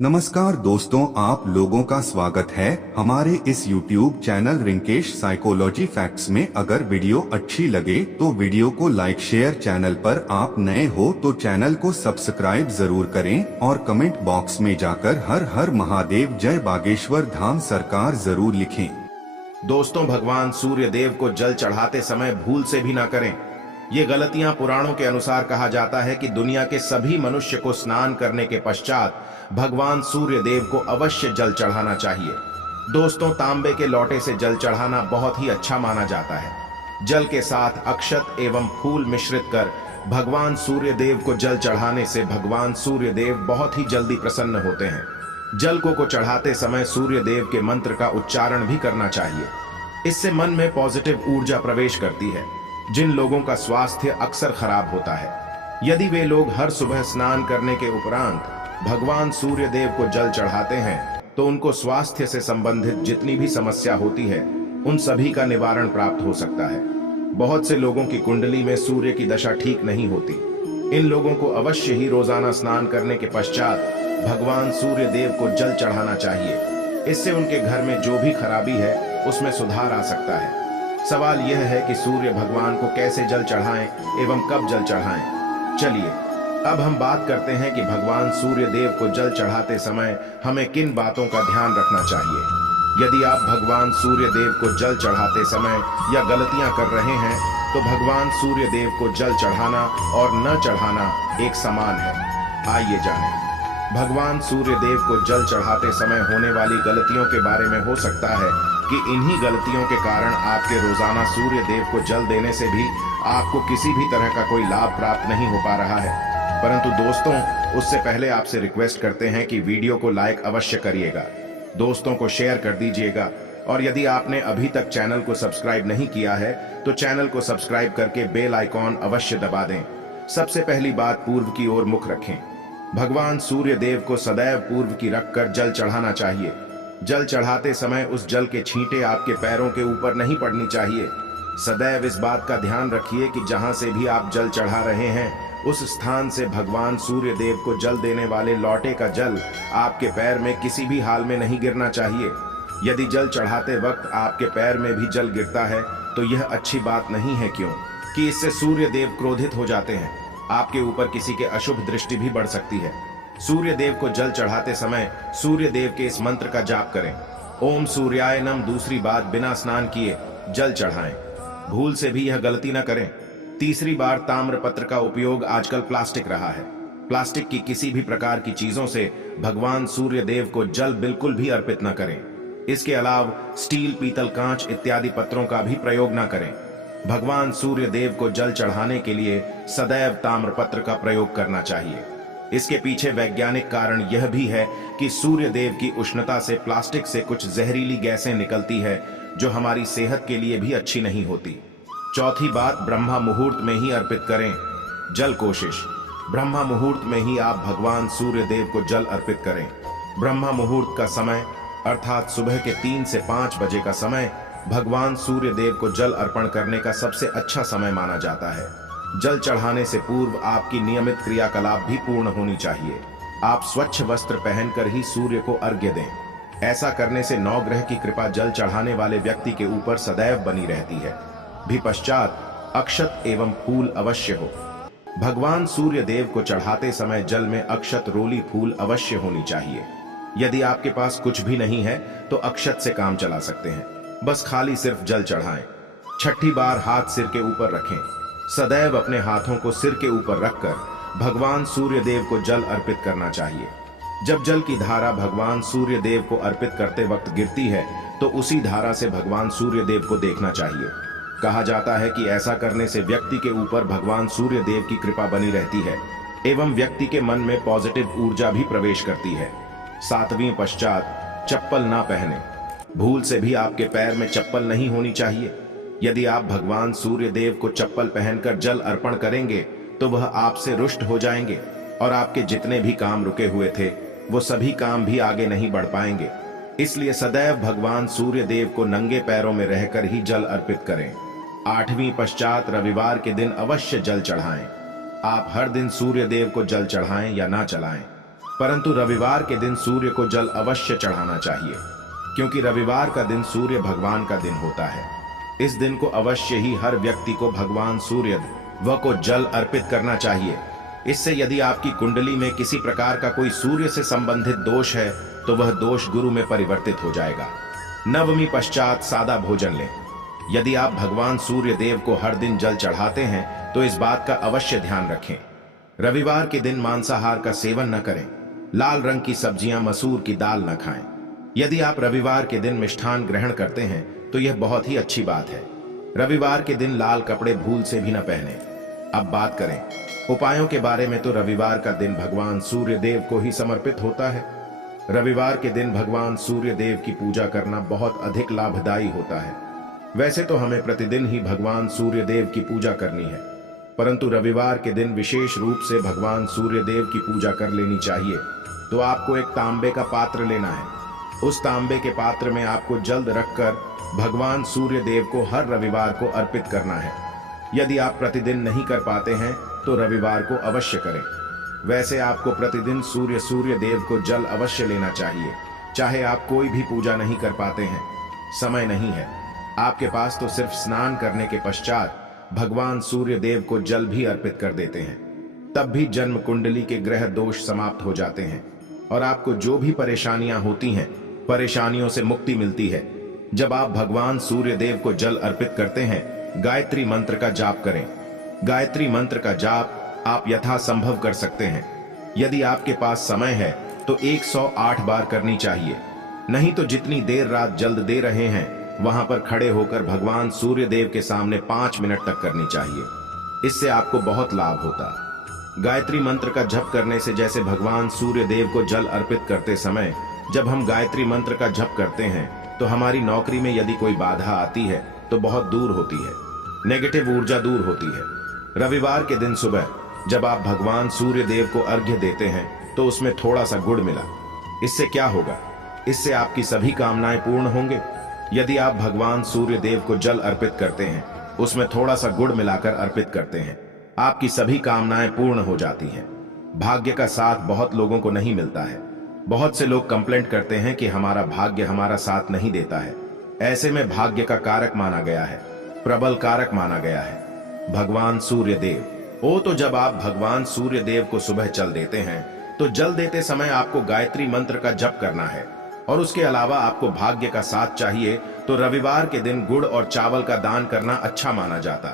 नमस्कार दोस्तों, आप लोगों का स्वागत है हमारे इस YouTube channel Rinkesh psychology facts में। अगर वीडियो अच्छी लगे तो वीडियो को लाइक शेयर, चैनल पर आप नए हो तो चैनल को सब्सक्राइब जरूर करें और कमेंट बॉक्स में जाकर हर हर महादेव जय बागेश्वर धाम सरकार जरूर लिखें। दोस्तों, भगवान सूर्य देव को जल चढ़ाते समय भूल से भी ना करें। ये गलतियां पुराणों के अनुसार कहा जाता है कि दुनिया के सभी मनुष्य को स्नान करने के पश्चात भगवान सूर्य देव को अवश्य जल चढ़ाना चाहिए। दोस्तों, तांबे के लोटे से जल चढ़ाना बहुत ही अच्छा माना जाता है। जल के साथ अक्षत एवं फूल मिश्रित कर भगवान सूर्य देव को जल चढ़ाने से भगवान सूर्य देव बहुत ही जल्दी प्रसन्न होते हैं। जल को चढ़ाते समय सूर्य देव के मंत्र का उच्चारण भी करना चाहिए। इससे मन में पॉजिटिव ऊर्जा प्रवेश करती है। जिन लोगों का स्वास्थ्य अक्सर खराब होता है, यदि वे लोग हर सुबह स्नान करने के उपरांत भगवान सूर्य देव को जल चढ़ाते हैं तो उनको स्वास्थ्य से संबंधित जितनी भी समस्या होती है उन सभी का निवारण प्राप्त हो सकता है। बहुत से लोगों की कुंडली में सूर्य की दशा ठीक नहीं होती। इन लोगों को अवश्य ही रोजाना स्नान करने के पश्चात भगवान सूर्य देव को जल चढ़ाना चाहिए। इससे उनके घर में जो भी खराबी है उसमें सुधार आ सकता है। सवाल यह है कि सूर्य भगवान को कैसे जल चढ़ाएं एवं कब जल चढ़ाएं। चलिए अब हम बात करते हैं कि भगवान सूर्य देव को जल चढ़ाते समय हमें किन बातों का ध्यान रखना चाहिए। यदि आप भगवान सूर्य देव को जल चढ़ाते समय या गलतियां कर रहे हैं तो भगवान सूर्य देव को जल चढ़ाना और न चढ़ाना एक समान है। आइए जानें। भगवान सूर्य देव को जल चढ़ाते समय होने वाली गलतियों के बारे में हो सकता है कि इन्हीं गलतियों के कारण आपके रोजाना सूर्य देव को जल देने से भी आपको किसी भी तरह का कोई लाभ प्राप्त नहीं हो पा रहा है। परंतु दोस्तों, उससे पहले आपसे रिक्वेस्ट करते हैं कि वीडियो को लाइक अवश्य करिएगा, दोस्तों को शेयर कर दीजिएगा और यदि आपने अभी तक चैनल को सब्सक्राइब नहीं किया है तो चैनल को सब्सक्राइब करके बेल आइकॉन अवश्य दबा दें। सबसे पहली बात, पूर्व की ओर मुख रखें। भगवान सूर्य देव को सदैव पूर्व की रखकर जल चढ़ाना चाहिए। जल चढ़ाते समय उस जल के छींटे आपके पैरों के ऊपर नहीं पड़नी चाहिए। सदैव इस बात का ध्यान रखिए कि जहां से भी आप जल चढ़ा रहे हैं उस स्थान से भगवान सूर्य देव को जल देने वाले लोटे का जल आपके पैर में किसी भी हाल में नहीं गिरना चाहिए। यदि जल चढ़ाते वक्त आपके पैर में भी जल गिरता है तो यह अच्छी बात नहीं है, क्यों कि इससे सूर्य देव क्रोधित हो जाते हैं। आपके ऊपर किसी के अशुभ दृष्टि भी बढ़ सकती है। सूर्य देव को जल चढ़ाते समय सूर्य देव के इस मंत्र का जाप करें, ओम सूर्याय नम। दूसरी बात, बिना स्नान किए जल चढ़ाएं। भूल से भी यह गलती न करें। तीसरी बार, ताम्रपत्र का उपयोग आजकल प्लास्टिक रहा है। प्लास्टिक की किसी भी प्रकार की चीजों से भगवान सूर्य देव को जल बिल्कुल भी अर्पित न करें। इसके अलावा स्टील, पीतल, कांच इत्यादि पत्रों का भी प्रयोग न करें। भगवान सूर्य देव को जल चढ़ाने के लिए सदैव ताम्रपत्र का प्रयोग करना चाहिए। इसके पीछे वैज्ञानिक कारण यह भी है कि सूर्य देव की उष्णता से प्लास्टिक से कुछ जहरीली गैसें निकलती है जो हमारी सेहत के लिए भी अच्छी नहीं होती। चौथी बात, ब्रह्मा मुहूर्त में ही अर्पित करें जल। कोशिश ब्रह्मा मुहूर्त में ही आप भगवान सूर्य देव को जल अर्पित करें। ब्रह्मा मुहूर्त का समय अर्थात सुबह के 3 से 5 बजे का समय भगवान सूर्य देव को जल अर्पण करने का सबसे अच्छा समय माना जाता है। जल चढ़ाने से पूर्व आपकी नियमित क्रियाकलाप भी पूर्ण होनी चाहिए। आप स्वच्छ वस्त्र पहनकर ही सूर्य को अर्घ्य दें। ऐसा करने से नवग्रह की कृपा जल चढ़ाने वाले व्यक्ति के ऊपर सदैव बनी रहती है। भी पश्चात अक्षत एवं फूल अवश्य हो। भगवान सूर्य देव को चढ़ाते समय जल में अक्षत, रोली, फूल अवश्य होनी चाहिए। यदि आपके पास कुछ भी नहीं है तो अक्षत से काम चला सकते हैं। बस खाली सिर्फ जल चढ़ाएं। छठी बार, हाथ सिर के ऊपर रखें। सदैव अपने हाथों को सिर के ऊपर रखकर भगवान सूर्य देव को जल अर्पित करना चाहिए। जब जल की धारा भगवान सूर्य देव को अर्पित करते वक्त गिरती है तो उसी धारा से भगवान सूर्य देव को देखना चाहिए। कहा जाता है कि ऐसा करने से व्यक्ति के ऊपर भगवान सूर्य देव की कृपा बनी रहती है एवं व्यक्ति के मन में पॉजिटिव ऊर्जा भी प्रवेश करती है। सातवीं पश्चात, चप्पल ना पहने। भूल से भी आपके पैर में चप्पल नहीं होनी चाहिए। यदि आप भगवान सूर्य देव को चप्पल पहनकर जल अर्पण करेंगे तो वह आपसे रुष्ट हो जाएंगे और आपके जितने भी काम रुके हुए थे वो सभी काम भी आगे नहीं बढ़ पाएंगे। इसलिए सदैव भगवान सूर्य देव को नंगे पैरों में रहकर ही जल अर्पित करें। आठवीं पश्चात, रविवार के दिन अवश्य जल चढ़ाएं। आप हर दिन सूर्य देव को जल चढ़ाएं या ना चढ़ाएं, परंतु रविवार के दिन सूर्य को जल अवश्य चढ़ाना चाहिए, क्योंकि रविवार का दिन सूर्य भगवान का दिन होता है। इस दिन को अवश्य ही हर व्यक्ति को भगवान सूर्य को जल अर्पित करना चाहिए। इससे यदि आपकी कुंडली में किसी प्रकार का कोई सूर्य से संबंधित दोष है तो वह दोष गुरु में परिवर्तित हो जाएगा। नवमी पश्चात सादा भोजन लें। यदि आप भगवान सूर्य देव को हर दिन जल चढ़ाते हैं तो इस बात का अवश्य ध्यान रखें। रविवार के दिन मांसाहार का सेवन न करें। लाल रंग की सब्जियां, मसूर की दाल न खाएं। यदि आप रविवार के दिन मिष्ठान ग्रहण करते हैं तो यह बहुत ही अच्छी बात है। रविवार के दिन लाल कपड़े भूल से भी न पहने। अब बात करें उपायों के बारे में, तो रविवार का दिन भगवान सूर्य देव को ही समर्पित होता है। रविवार के दिन भगवान सूर्य देव की पूजा करना बहुत अधिक लाभदायी होता है। वैसे तो हमें प्रतिदिन ही भगवान सूर्य देव की पूजा करनी है, परंतु रविवार के दिन विशेष रूप से भगवान सूर्य देव की पूजा कर लेनी चाहिए। तो आपको एक तांबे का पात्र लेना है। उस तांबे के पात्र में आपको जल रखकर भगवान सूर्य देव को हर रविवार को अर्पित करना है। यदि आप प्रतिदिन नहीं कर पाते हैं तो रविवार को अवश्य करें। वैसे आपको प्रतिदिन सूर्य देव को जल अवश्य लेना चाहिए, चाहे आप कोई भी पूजा नहीं कर पाते हैं, समय नहीं है आपके पास, तो सिर्फ स्नान करने के पश्चात भगवान सूर्य देव को जल भी अर्पित कर देते हैं। तब भी जन्म कुंडली के ग्रह दोष समाप्त हो जाते हैं और आपको जो भी परेशानियां होती हैं, परेशानियों से मुक्ति मिलती है। जब आप भगवान सूर्य देव को जल अर्पित करते हैं, गायत्री मंत्र का जाप करें। गायत्री मंत्र का जाप आप यथासंभव कर सकते हैं। यदि आपके पास समय है तो 108 बार करनी चाहिए, नहीं तो जितनी देर रात जल्द दे रहे हैं वहां पर खड़े होकर भगवान सूर्य देव के सामने 5 मिनट तक करनी चाहिए। इससे आपको बहुत लाभ होता। गायत्री मंत्र का जप करने से, जैसे भगवान सूर्य देव को जल अर्पित करते समय जब हम गायत्री मंत्र का जप करते हैं तो हमारी नौकरी में यदि कोई बाधा आती है तो बहुत दूर होती है, नेगेटिव ऊर्जा दूर होती है। रविवार के दिन सुबह जब आप भगवान सूर्य देव को अर्घ्य देते हैं तो उसमें थोड़ा सा गुड़ मिला। इससे क्या होगा? इससे आपकी सभी कामनाएं पूर्ण होंगे। यदि आप भगवान सूर्य देव को जल अर्पित करते हैं, उसमें थोड़ा सा गुड़ मिलाकर अर्पित करते हैं, आपकी सभी कामनाएं पूर्ण हो जाती हैं। भाग्य का साथ बहुत लोगों को नहीं मिलता है। बहुत से लोग कंप्लेंट करते हैं कि हमारा भाग्य हमारा साथ नहीं देता है। ऐसे में भाग्य का कारक माना गया है, प्रबल कारक माना गया है भगवान सूर्य देव। तो जब आप भगवान सूर्य देव को सुबह जल देते हैं तो जल देते समय आपको गायत्री मंत्र का जप करना है, और उसके अलावा आपको भाग्य का साथ चाहिए तो रविवार के दिन गुड़ और चावल का दान करना अच्छा माना जाता।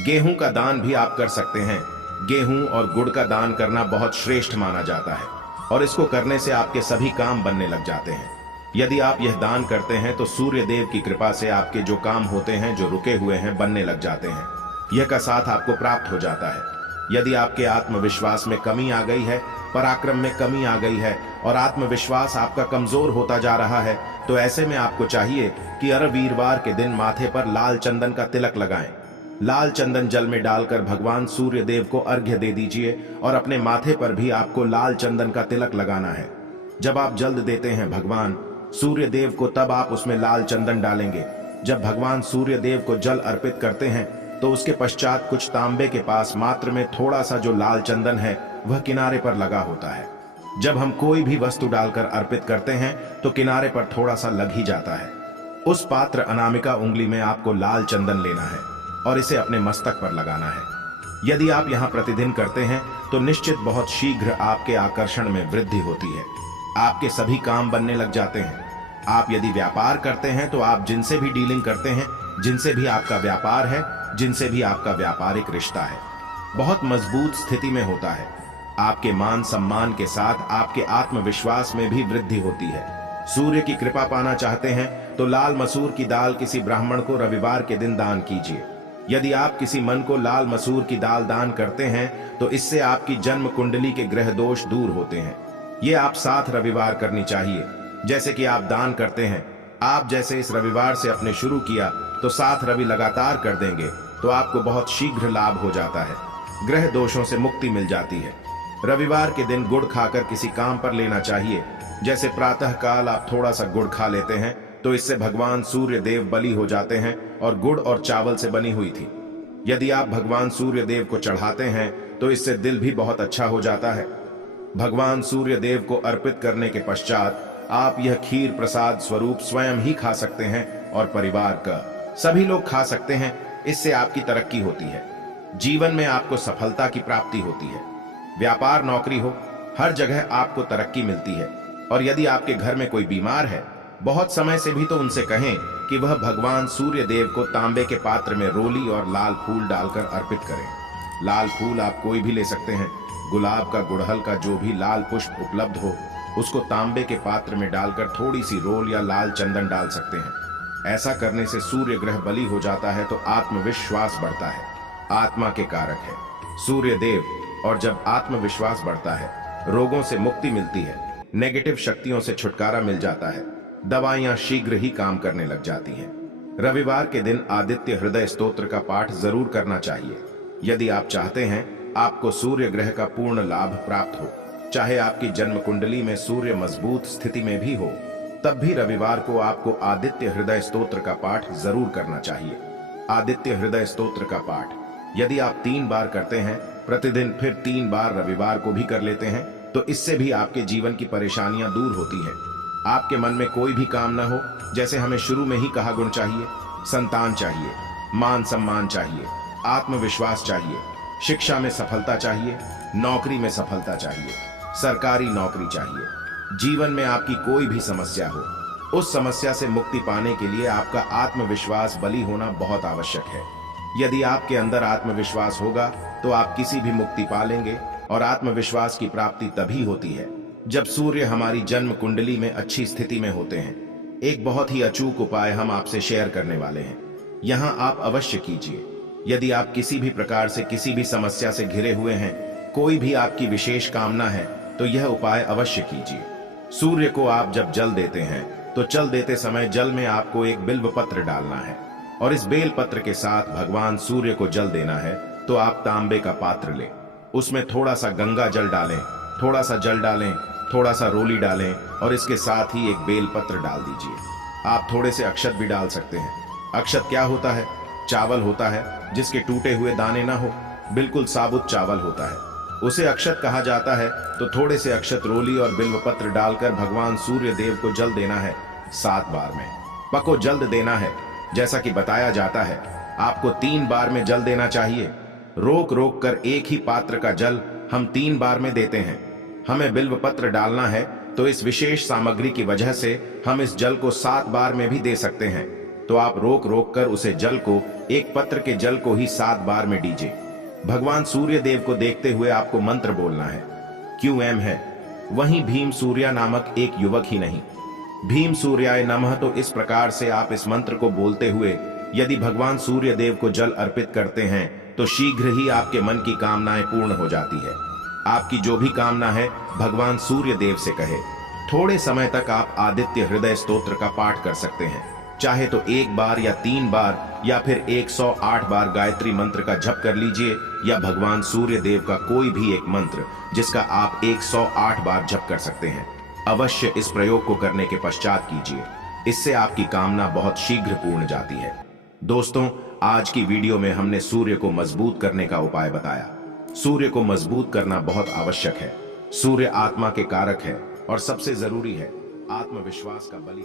गेहूं का दान भी आप कर सकते हैं। गेहूं और गुड़ का दान करना बहुत श्रेष्ठ माना जाता है और इसको करने से आपके सभी काम बनने लग जाते हैं। यदि आप यह दान करते हैं तो सूर्य देव की कृपा से आपके जो काम होते हैं, जो रुके हुए हैं, बनने लग जाते हैं। यह का साथ आपको प्राप्त हो जाता है। यदि आपके आत्मविश्वास में कमी आ गई है, पराक्रम में कमी आ गई है और आत्मविश्वास आपका कमजोर होता जा रहा है, तो ऐसे में आपको चाहिए कि हर वीरवार के दिन माथे पर लाल चंदन का तिलक लगाएं। लाल चंदन जल में डालकर भगवान सूर्य देव को अर्घ्य दे दीजिए और अपने माथे पर भी आपको लाल चंदन का तिलक लगाना है। जब आप जल देते हैं भगवान सूर्य देव को, तब आप उसमें लाल चंदन डालेंगे। जब भगवान सूर्य देव को जल अर्पित करते हैं तो उसके पश्चात कुछ तांबे के पास मात्र में थोड़ा सा जो लाल चंदन है वह किनारे पर लगा होता है। जब हम कोई भी वस्तु डालकर अर्पित करते हैं तो किनारे पर थोड़ा सा लग ही जाता है। उस पात्र अनामिका उंगली में आपको लाल चंदन लेना है और इसे अपने मस्तक पर लगाना है। यदि आप यहाँ प्रतिदिन करते हैं तो निश्चित बहुत शीघ्र आपके आकर्षण में वृद्धि होती है। आपके सभी काम बनने लग जाते हैं। आप यदि व्यापार करते हैं तो आप जिनसे भी डीलिंग करते हैं, जिनसे भी आपका व्यापार है, जिनसे भी आपका व्यापारिक रिश्ता है, बहुत मजबूत स्थिति में होता है। आपके मान सम्मान के साथ आपके आत्मविश्वास में भी वृद्धि होती है। सूर्य की कृपा पाना चाहते हैं तो लाल मसूर की दाल किसी ब्राह्मण को रविवार के दिन दान कीजिए। यदि आप किसी मन को लाल मसूर की दाल दान करते हैं तो इससे आपकी जन्म कुंडली के ग्रह दोष दूर होते हैं। ये आप 7 रविवार करनी चाहिए। जैसे कि आप दान करते हैं, आप जैसे इस रविवार से अपने शुरू किया तो 7 रवि लगातार कर देंगे तो आपको बहुत शीघ्र लाभ हो जाता है। ग्रह दोषों से मुक्ति मिल जाती है। रविवार के दिन गुड़ खाकर किसी काम पर लेना चाहिए। जैसे प्रातः काल आप थोड़ा सा गुड़ खा लेते हैं तो इससे भगवान सूर्य देव बलि हो जाते हैं और गुड़ और चावल से बनी हुई थी। यदि आप भगवान सूर्य देव को चढ़ाते हैं तो इससे दिल भी बहुत अच्छा हो जाता है। भगवान सूर्य देव को अर्पित करने के पश्चात आप यह खीर प्रसाद स्वरूप स्वयं ही खा सकते हैं और परिवार का सभी लोग खा सकते हैं। इससे आपकी तरक्की होती है, जीवन में आपको सफलता की प्राप्ति होती है। व्यापार नौकरी हो, हर जगह आपको तरक्की मिलती है। और यदि आपके घर में कोई बीमार है, बहुत समय से भी तो उनसे कहें कि वह भगवान सूर्य देव को तांबे के पात्र में रोली और लाल फूल डालकर अर्पित करें। लाल फूल आप कोई भी ले सकते हैं, गुलाब का, गुड़हल का, जो भी लाल पुष्प उपलब्ध हो उसको तांबे के पात्र में डालकर थोड़ी सी रोल या लाल चंदन डाल सकते हैं। ऐसा करने से सूर्य ग्रह बली हो जाता है तो आत्मविश्वास बढ़ता है, आत्मा के कारक है सूर्य देव। और जब आत्मविश्वास बढ़ता है, रोगों से मुक्ति मिलती है, नेगेटिव शक्तियों से छुटकारा मिल जाता है, दवाइयां शीघ्र ही काम करने लग जाती हैं। रविवार के दिन आदित्य हृदय स्तोत्र का पाठ जरूर करना चाहिए यदि आप चाहते हैं आपको सूर्य ग्रह का पूर्ण लाभ प्राप्त हो। चाहे आपकी जन्म कुंडली में सूर्य मजबूत स्थिति में भी हो, तब भी रविवार को आपको आदित्य हृदय स्तोत्र का पाठ जरूर करना चाहिए। आदित्य हृदय स्तोत्र का पाठ यदि आप 3 बार करते हैं प्रतिदिन, फिर 3 बार रविवार को भी कर लेते हैं, तो इससे भी आपके जीवन की परेशानियां दूर होती हैं। आपके मन में कोई भी काम ना हो, जैसे हमें शुरू में ही कहा, गुण चाहिए, संतान चाहिए, मान सम्मान चाहिए, आत्मविश्वास चाहिए, शिक्षा में सफलता चाहिए, नौकरी में सफलता चाहिए, सरकारी नौकरी चाहिए, जीवन में आपकी कोई भी समस्या हो, उस समस्या से मुक्ति पाने के लिए आपका आत्मविश्वास बली होना बहुत आवश्यक है। यदि आपके अंदर आत्मविश्वास होगा तो आप किसी भी मुक्ति पालेंगे। और आत्मविश्वास की प्राप्ति तभी होती है जब सूर्य हमारी जन्म कुंडली में अच्छी स्थिति में होते हैं। एक बहुत ही अचूक उपाय हम आपसे शेयर करने वाले हैं, यहां आप अवश्य कीजिए। यदि आप किसी भी प्रकार से किसी भी समस्या से घिरे हुए हैं, कोई भी आपकी विशेष कामना है, तो यह उपाय अवश्य कीजिए। सूर्य को आप जब जल देते हैं तो जल देते समय जल में आपको एक बिल्व पत्र डालना है और इस बेल पत्र के साथ भगवान सूर्य को जल देना है। तो आप तांबे का पात्र लें, उसमें थोड़ा सा गंगा जल डालें, थोड़ा सा जल डालें, थोड़ा सा रोली डालें और इसके साथ ही एक बेल पत्र डाल दीजिए। आप थोड़े से अक्षत भी डाल सकते हैं। अक्षत क्या होता है? चावल होता है जिसके टूटे हुए दाने ना हो, बिल्कुल साबुत चावल होता है, उसे अक्षत कहा जाता है। तो थोड़े से अक्षत, रोली और बिल्व पत्र डालकर भगवान सूर्य देव को जल देना है 7 बार में। पको जल्द देना है, जैसा कि बताया जाता है आपको 3 बार में जल देना चाहिए। रोक रोक कर एक ही पात्र का जल हम 3 बार में देते हैं। हमें बिल्व पत्र डालना है तो इस विशेष सामग्री की वजह से हम इस जल को 7 बार में भी दे सकते हैं। तो आप रोक रोक कर उसे जल को, एक पत्र के जल को ही 7 बार में दीजिए। भगवान सूर्य देव को देखते हुए आपको मंत्र बोलना है। QM है, वहीं भीम सूर्या नामक एक युवक ही नहीं, भीम सूर्याय नमः। तो इस प्रकार से आप इस मंत्र को बोलते हुए यदि भगवान सूर्य देव को जल अर्पित करते हैं तो शीघ्र ही आपके मन की कामनाएं पूर्ण हो जाती है। आपकी जो भी कामना है भगवान सूर्य देव से कहे। थोड़े समय तक आप आदित्य हृदय स्तोत्र का पाठ कर सकते हैं, चाहे तो 1 बार या 3 बार या फिर 108 बार गायत्री मंत्र का जप कर लीजिए, या भगवान सूर्य देव का कोई भी एक मंत्र जिसका आप 108 बार जप कर सकते हैं। अवश्य इस प्रयोग को करने के पश्चात कीजिए, इससे आपकी कामना बहुत शीघ्र पूर्ण जाती है। दोस्तों, आज की वीडियो में हमने सूर्य को मजबूत करने का उपाय बताया। सूर्य को मजबूत करना बहुत आवश्यक है। सूर्य आत्मा के कारक है और सबसे जरूरी है आत्मविश्वास का बलि।